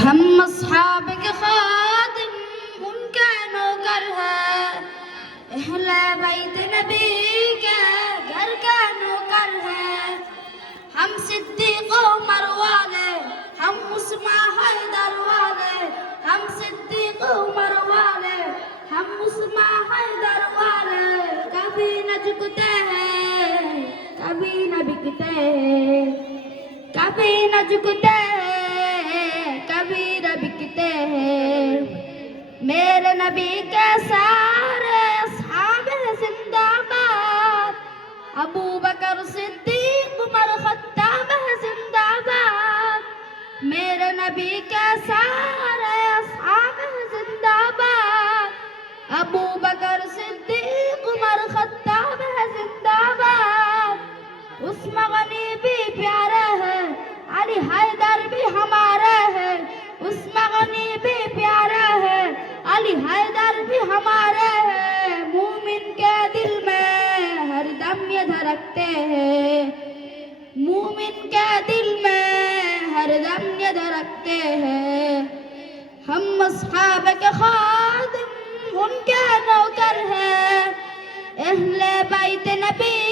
ہم اصحاب کے خادم ان کا نوکر ہے اہل بیت نبی کے گھر کا نوکر ہے ہم صدیق و مروانے ہم عثمان حیدر والے ہم صدیق و مروانے ہم عثمان حیدر والے کبھی نہ جھکتے ہیں کبھی نہ بکتے ہیں کبھی نہ جھکتے میرے نبی کے سارے اصحاب زندہ آباد ابو بکر صدیق عمر خطاب ہیں زندہ آباد میرے نبی کے سارے اصحاب زندہ آباد ابو بکر صدیق عمر خطاب ہیں زندہ آباد اس مغنی بھی پیارے ہیں علی حیدر بھی ہمارے علی حیدر بھی ہمارے مومن کے دل میں ہر دم یہ دھرکتے ہیں مومن کے دل میں ہر دم یہ دھڑکتے ہیں ہم کے خادم ان کے نوکر ہیں اہل بیت نبی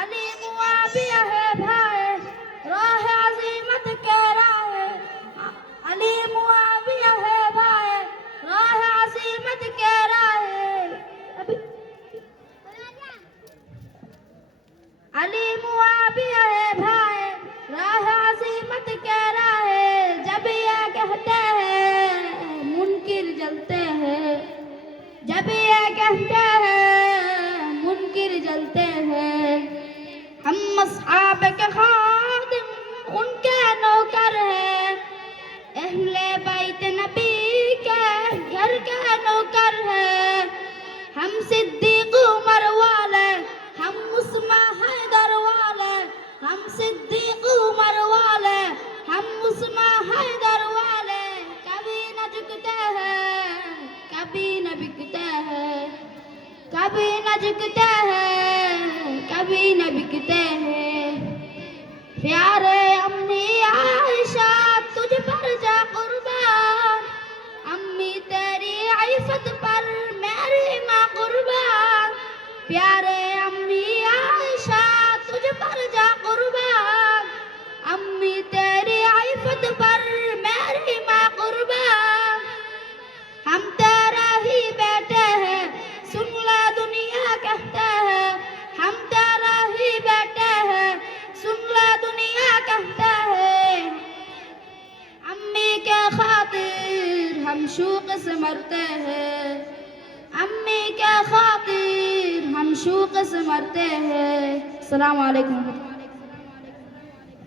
Ani muabiyah جب یہ کہتے ہیں منکر جلتے ہیں ہم کے کہاں کبھی نہ نبتے ہیں کبھی نہ بکتے ہیں پیارے عائشہ تجھ پر جا قربان امی تیری عیفت پر میری ماں قربان پیارے شوق سے مرتے ہیں امی کیا خاطر ہم شوق سے مرتے ہیں السلام علیکم